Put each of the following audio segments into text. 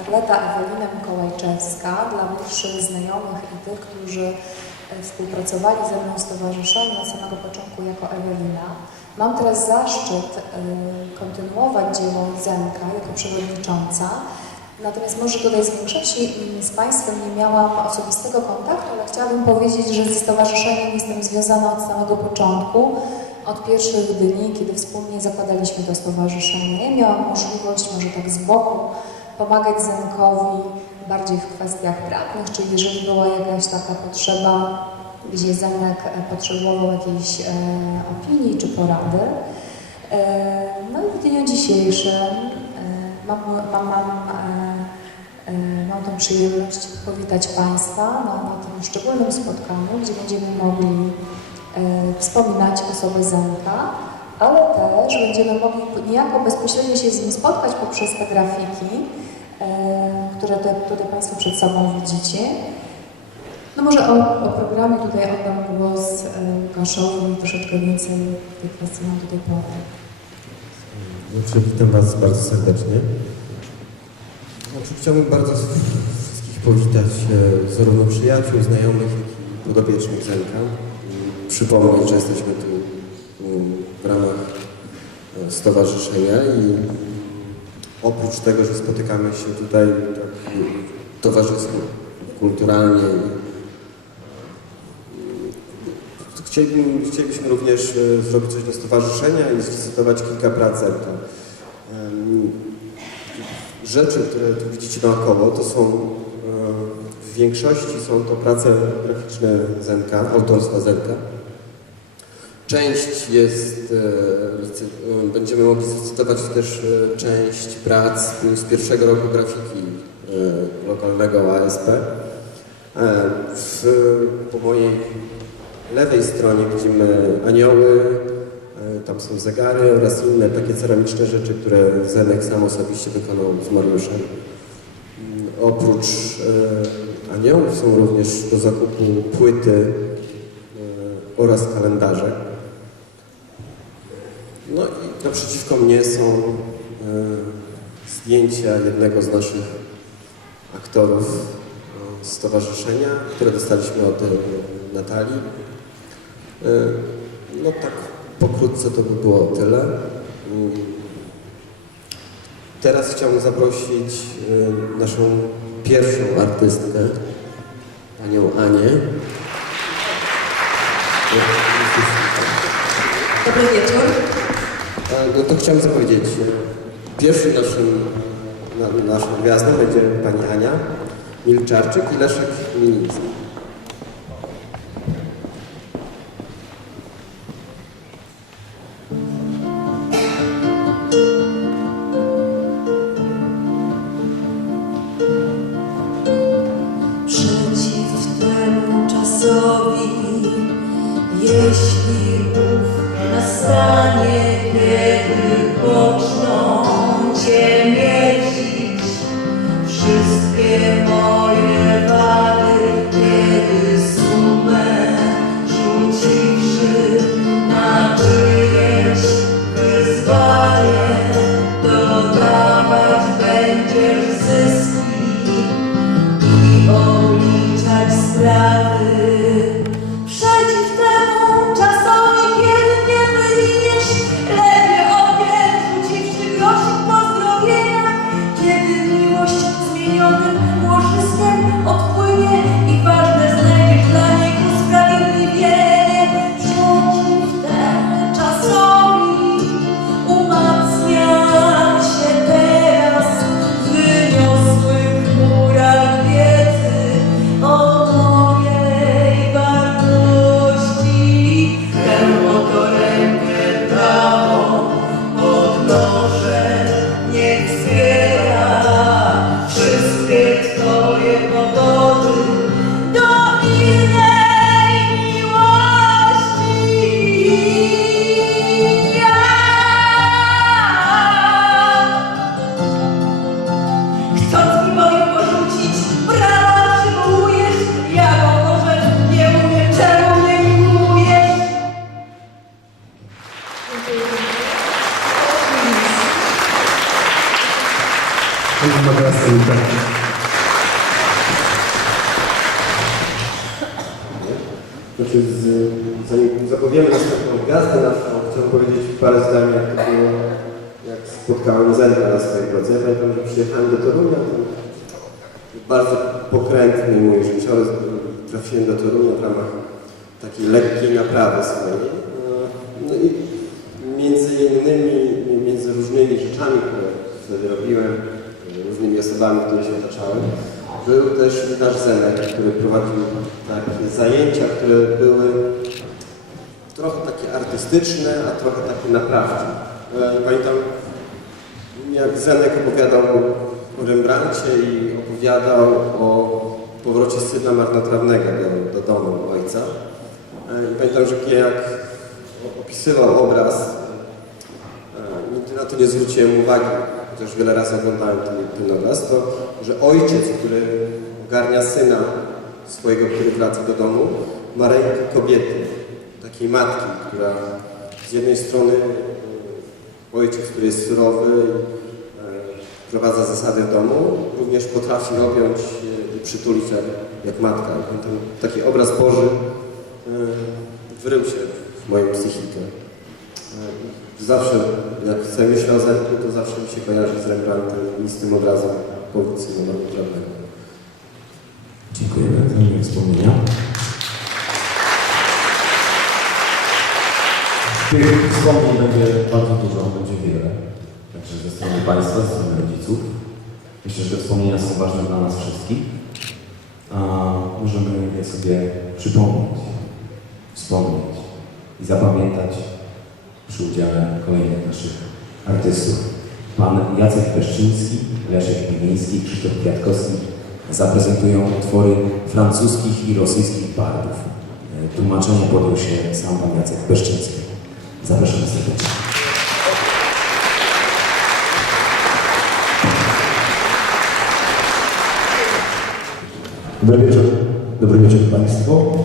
Arleta Ewelina Mikołajczewska. Dla młodszych znajomych i tych, którzy e, współpracowali ze mną w stowarzyszeniu od samego początku jako Ewelina. Mam teraz zaszczyt e, kontynuować dzieło Zenka jako przewodnicząca. Natomiast może tutaj z większości mm, z Państwem nie miałam osobistego kontaktu, ale chciałabym powiedzieć, że ze stowarzyszeniem jestem związana od samego początku, od pierwszych dni, kiedy wspólnie zakładaliśmy to stowarzyszenie. Miałam możliwość, może tak z boku, pomagać Zenkowi bardziej w kwestiach prawnych, czyli jeżeli była jakaś taka potrzeba, gdzie Zenek e, potrzebował jakiejś e, opinii czy porady. E, no i w dniu dzisiejszym e, mam, mam, mam, e, e, mam tą przyjemność powitać Państwa na, na tym szczególnym spotkaniu, gdzie będziemy mogli e, wspominać osobę Zenka, ale też będziemy mogli niejako bezpośrednio się z nim spotkać poprzez te grafiki, które te, tutaj Państwo przed sobą widzicie. No może o, o programie tutaj oddam głos e, Łukaszowi i troszeczkę więcej tej kwestii nam tutaj powie. Znaczy, witam Was bardzo serdecznie. Znaczy, chciałbym bardzo wszystkich powitać e, zarówno przyjaciół, znajomych, jak i podopiecznych Zenka. Przypomnieć, że jesteśmy tu mm, w ramach e, stowarzyszenia i oprócz tego, że spotykamy się tutaj tak kulturalnie Chcielibyśmy, również e, zrobić coś dla stowarzyszenia i zwizytować kilka prac Rzeczy, które tu widzicie naokoło, to są e, w większości są to prace graficzne Zenka, autorstwa Zenka. Część jest, e, e, będziemy mogli zlicytować też e, część prac z pierwszego roku grafiki lokalnego ASP. W, po mojej lewej stronie widzimy anioły, tam są zegary oraz inne takie ceramiczne rzeczy, które Zenek sam osobiście wykonał z Mariuszem. Mm, Oprócz aniołów są również do zakupu płyty oraz kalendarze. I naprzeciwko mnie są e, zdjęcia jednego z naszych aktorów e, stowarzyszenia, które dostaliśmy od e, Natalii. No tak pokrótce to by było tyle. Mm. Teraz chciałbym zaprosić naszą pierwszą artystkę, panią Anię. Dobry wieczór. No to chciałem zapowiedzieć. Pierwszym naszym, na, naszą gwiazdą będzie pani Ania Milczarczyk i Leszek Miliński. Znaczy, z, zanim zapowiemy następną gwiazdę naszą, chciałbym powiedzieć parę zdań, jak to było, jak spotkałem Zenka na swojej drodze. Ja pamiętam, że przyjechałem do Torunia, to bardzo pokrętny mój życiorys. Trafiłem do Torunia w ramach takiej lekkiej naprawy swojej. No i między innymi, między różnymi rzeczami, które wtedy robiłem, różnymi osobami, które się otaczałem, był też nasz Zenek, który prowadził takie zajęcia, które były trochę takie artystyczne, a trochę takie naprawcze. E, Pamiętam, jak Zenek opowiadał o Rembrandcie i opowiadał o powrocie syna marnotrawnego do, do domu ojca. E, pamiętam, że jak opisywał obraz, e, nigdy na to nie zwróciłem uwagi, chociaż wiele razy oglądałem ten, ten obraz, to, że ojciec, który ogarnia syna swojego, który wraca do domu, ma rękę kobiety, takiej matki, która z jednej strony e, ojciec, który jest surowy, e, wprowadza zasady domu, również potrafi objąć e, i przytulić jak, jak matka. Ten taki obraz Boży wrył się w moją psychikę. Zawsze, jak chcę myśleć o to zawsze mi się kojarzy z Rembrandtem i z tym obrazem normalnego. Dziękujemy za miłe wspomnienia. Tych wspomnień będzie bardzo dużo, będzie wiele. Także ze strony Państwa, ze strony rodziców. Myślę, że te wspomnienia są ważne dla nas wszystkich. A możemy je sobie przypomnieć, wspomnieć i zapamiętać przy udziale kolejnych naszych artystów. Pan Jacek Peszczyński, Leszek Piwiński, Krzysztof Kwiatkowski zaprezentują utwory francuskich i rosyjskich bardów. E, Tłumaczenie podjął się sam pan Jacek Peszczyński. Zapraszamy serdecznie. Dobry wieczór. Dobry wieczór Państwu.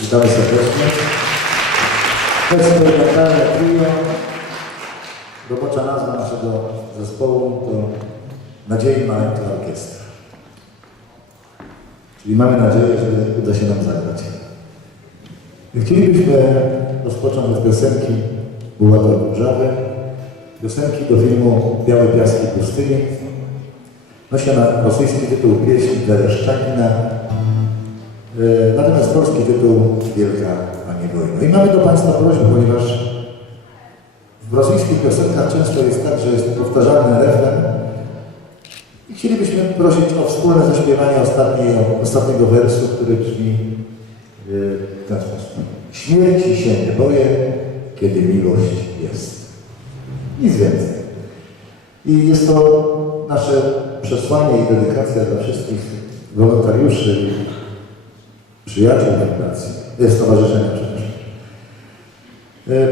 Witamy serdecznie. Eksperymentalne trio. Robocza nazwa naszego zespołu to Nadziei Maleńka Orkiestra. Czyli mamy nadzieję, że uda się nam zagrać. Chcielibyśmy rozpocząć od piosenki Bułator Burzawy, piosenki do filmu Białe Piaski Pustyni, Nosi ona rosyjski tytuł Pieśń Wereszczakina, e, natomiast polski tytuł Wielka Pani Wojno. I mamy do Państwa prośbę, ponieważ w rosyjskich piosenkach często jest tak, że jest powtarzalny refren i chcielibyśmy prosić o wspólne zaśpiewanie ostatniej, ostatniego wersu, który brzmi e, w ten sposób. Śmierci się nie boję, kiedy miłość jest. Nic więcej. I jest to nasze przesłanie i dedykacja dla wszystkich wolontariuszy i przyjaciół fundacji, jest stowarzyszenia. E,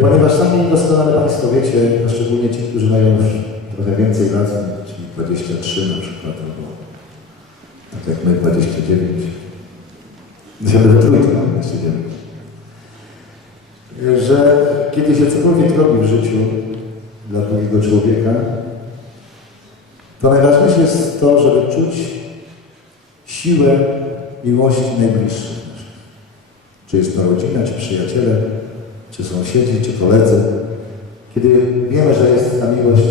Ponieważ sami doskonale Państwo wiecie, a szczególnie ci, którzy mają już trochę więcej lat, czyli 23 na przykład, albo tak jak my 29. Myślę, we trójkę mamy 29. E, Że kiedy się cokolwiek robi w życiu dla drugiego człowieka, to najważniejsze jest to, żeby czuć siłę miłości najbliższych. Czy jest to rodzina, czy przyjaciele, czy sąsiedzi, czy koledzy. Kiedy wiemy, że jest ta miłość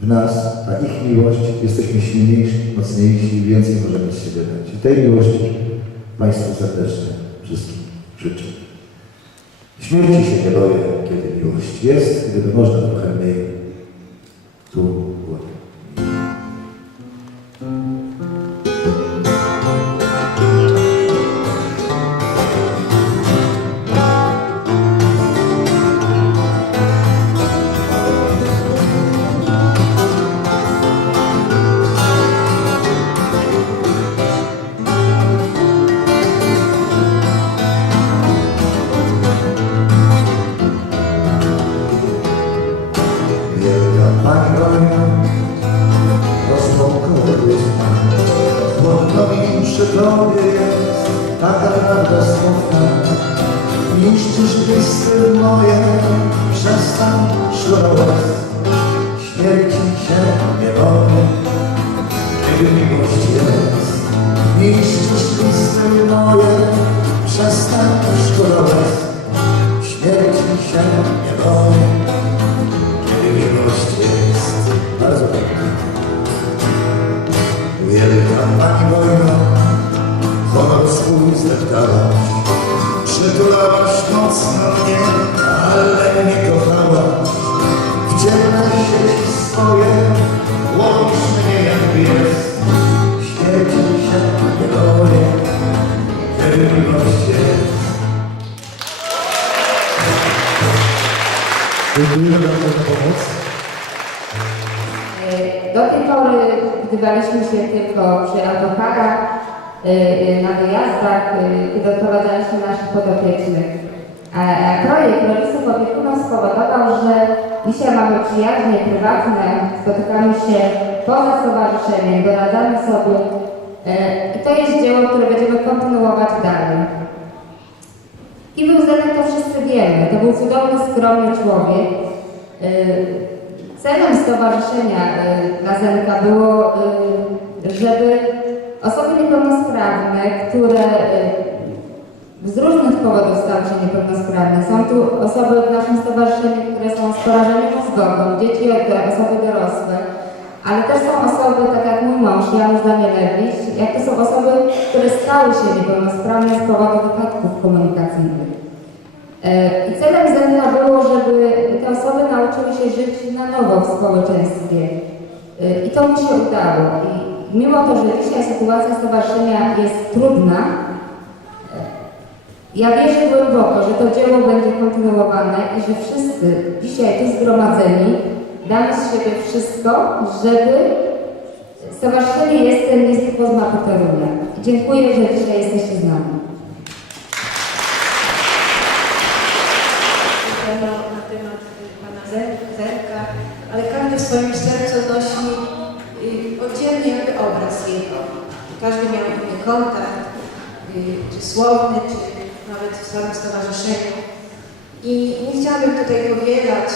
w nas, a ich miłość, jesteśmy silniejsi, mocniejsi i więcej możemy z siebie dać. I tej miłości Państwu serdecznie wszystkim życzę. Śmierci się nie boję, kiedy miłość jest, gdyby można trochę mniej tu Bardzo za pomoc. Do tej pory widywaliśmy się tylko przy autokarach, y, y, na wyjazdach, kiedy odprowadzaliśmy naszych podopiecznych. Projekt rodziców opiekunów spowodował, że dzisiaj mamy przyjaźnie prywatne, spotykamy się poza stowarzyszeniem, doradzamy sobie. y, I to jest dzieło, które będziemy kontynuować dalej. I był Zenek, to wszyscy wiemy. To był cudowny, skromny człowiek. Y, Celem Stowarzyszenia y, na Zenka było, y, żeby osoby niepełnosprawne, które z różnych powodów stały się niepełnosprawne, są tu osoby w naszym stowarzyszeniu, które są z porażeniem mózgowym, dzieci, osoby dorosłe, ale też są osoby, tak jak mój mąż, Janusz Danielewicz, jak to są osoby, które stały się niepełnosprawne z powodu wypadków komunikacyjnych. E, I celem Zenka było, żeby te osoby nauczyły się żyć na nowo w społeczeństwie. E, I to mi się udało. I mimo to, że dzisiaj sytuacja stowarzyszenia jest trudna, e, ja wierzę głęboko, że to dzieło będzie kontynuowane i że wszyscy dzisiaj tu zgromadzeni damy z siebie wszystko, żeby Stowarzyszenie Jestem jest Torunia. Dziękuję, że dzisiaj jesteście z nami. temat, na temat y, pana Zer- Zerka, ale każdy w swoim sercu nosi oddzielny jakby obraz jego. Każdy miał inny kontakt, y, czy słowny, czy nawet w samym stowarzyszeniu. I nie chciałabym tutaj powielać,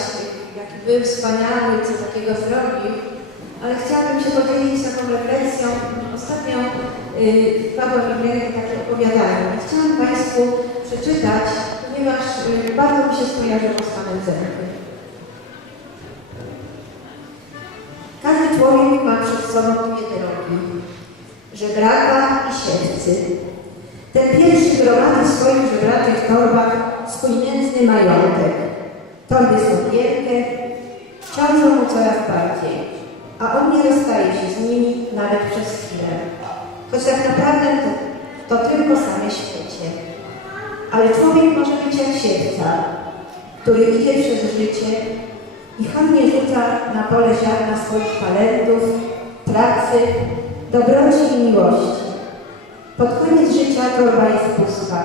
jaki był wspaniały, co takiego zrobił, ale chciałabym się podzielić taką refleksją. Ostatnio y, mi w rękę takie opowiadanie. Chciałam Państwu przeczytać, ponieważ y, bardzo mi się skojarzyło z Panem Zenkiem. Sobą dwie drogi, żebraka i siewcy. Ten pierwszy gromadzi w swoich żebratych torbach swój nędzny majątek. Torby są wielkie, ciążą mu coraz bardziej, a on nie rozstaje się z nimi nawet przez chwilę. Choć tak naprawdę to, to tylko same świecie. Ale człowiek może być jak siewca, który idzie przez życie i chętnie rzuca na pole ziarna swoich talentów, pracy, dobroci i miłości. Pod koniec życia torba jest pusta,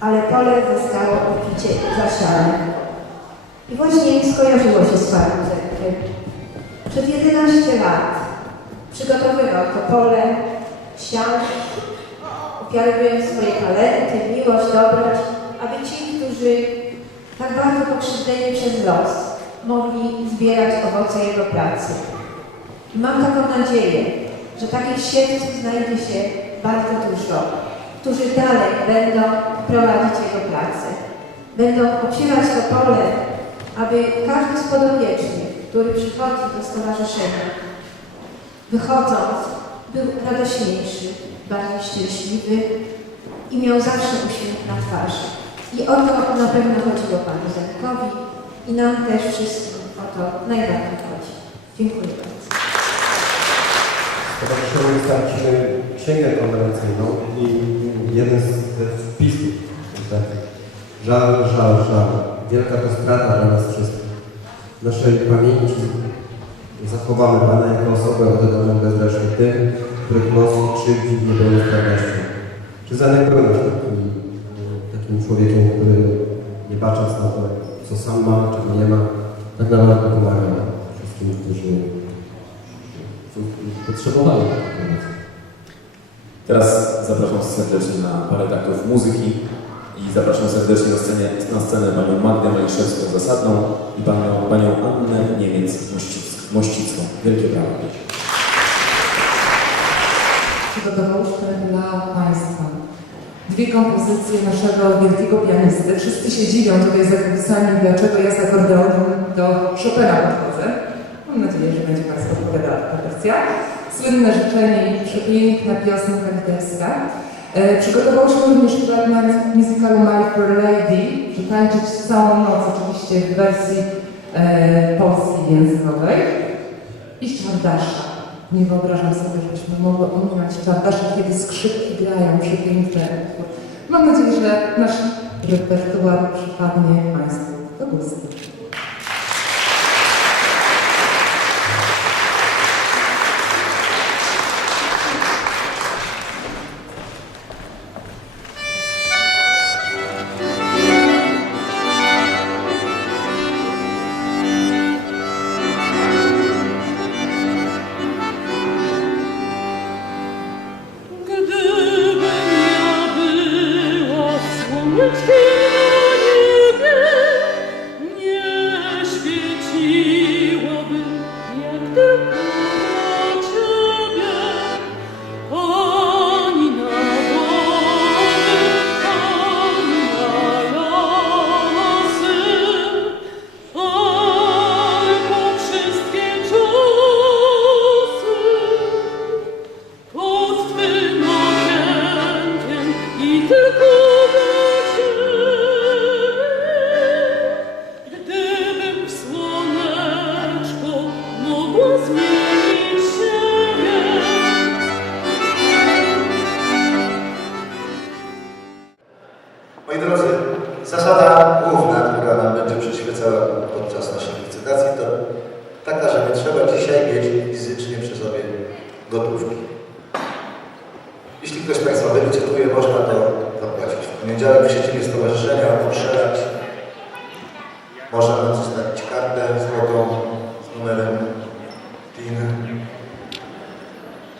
ale pole zostało obficie zasiane. I właśnie skojarzyło się z Panem Zenkiem. Przez 11 lat przygotowywał to pole, siał, ofiarując swoje talenty, miłość, dobroć, aby ci, którzy tak bardzo pokrzywdzeni przez los, mogli zbierać owoce jego pracy. I mam taką nadzieję, że takich siewców znajdzie się bardzo dużo, którzy dalej będą prowadzić jego pracę. Będą obsiewać to pole, aby każdy z podopiecznych, który przychodzi do stowarzyszenia, wychodząc, był radośniejszy, bardziej szczęśliwy i miał zawsze uśmiech na twarzy. I o to na pewno chodziło Panu Zenkowi i nam też wszystkim o to najbardziej chodzi. Dziękuję bardzo. Stowarzyszenie wystarczy księgę konferencyjną i jeden z wpisów jest taki. Żal, żal, żal. Wielka to strata dla nas wszystkich. W naszej pamięci zachowamy Pana jako osobę oddaną bezleczną tym, których los krzywdzi w niepełnosprawnością. Czy nasz takim, takim człowiekiem, który nie patrząc na to, co sam ma, czego nie ma, tak naprawdę pomaga wszystkim, którzy pomocy. Teraz zapraszam serdecznie na parę taktów muzyki i zapraszam serdecznie na scenę, na scenę panią Magdę Maliszewską-Zasadną i panią, panią Annę Niemiec-Mościcką. Wielkie brawa. przygotowałyśmy dla Państwa dwie kompozycje naszego wielkiego pianisty. Wszyscy się dziwią tutaj za kulisami, dlaczego ja z akordeonem do Chopina podchodzę. Mam nadzieję, że będzie Państwu odpowiadała Słynne życzenie i przepiękna piosenka litewska. E, Przygotowałyśmy również fragment musicalu My Fair Lady, przetańczyć całą noc, oczywiście w wersji e, polskiej językowej. I czardasza. Nie wyobrażam sobie, żebyśmy mogły ominąć czardasza, kiedy skrzypki grają przepiękne. Mam nadzieję, że nasz repertuar przypadnie Państwu do gustu. Zostawić kartę złotą z numerem PIN.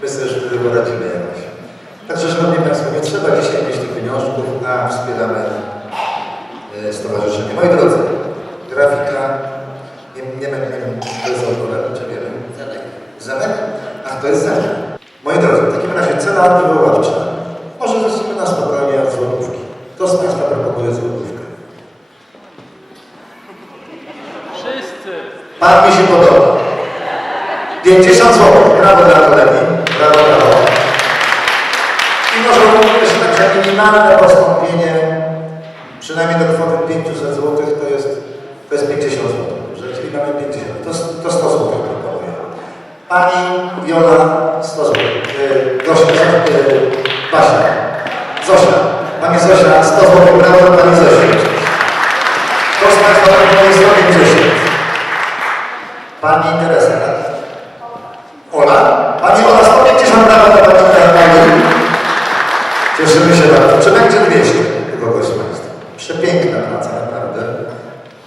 Myślę, że wtedy poradzimy jakoś. Także, Szanowni Państwo, nie trzeba dzisiaj mieć tych pieniążków, a wspieramy e, stowarzyszenie. Moi drodzy, grafika, nie, nie, nie wiem, to jest autorem, czy nie wiem. Zenek. Zenek? Ach, to jest Zenek. Moi drodzy, w takim razie cena wywoławcza. Może zacznijmy na spokojnie od złotówki. Kto z Państwa proponuje złotówkę? Wszyscy. Pan mi się podoba. 50 zł. Brawo dla kolegi. Brawo, brawo. I może umówmy się tak, że minimalne postąpienie, przynajmniej do kwoty 500 zł, to jest, to jest 50 zł. Że Czyli mamy 50, to, to 100 zł proponuję. Pani Jola 100 zł. Yy, Gosia, yy, Basia. Zosia. Pani Zosia 100 zł. Brawo dla Pani Zosi. Kto z Państwa proponuje 150? Pani Teresa, tak? Ola? Pani Ola, 150 brawa dla Pani Pani. Cieszymy się bardzo. Czy będzie 200 u kogoś z Państwa? Przepiękna praca, naprawdę.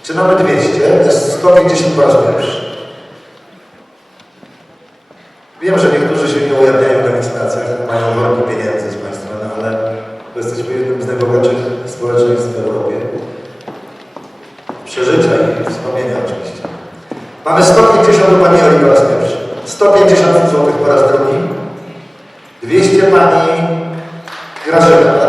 Czy mamy 200? Jest 150 po raz pierwszy. Wiem, że niektórzy się nie ujawniają na licytacjach, mają worki pieniędzy z Państwa, ale jesteśmy jednym z najbogatszych społeczeństw w Europie. Przeżycia i wspomnienia oczywiście. Mamy 150 do Pani Oli po raz pierwszy, 150 zł po raz drugi, 200 Pani Grażyna?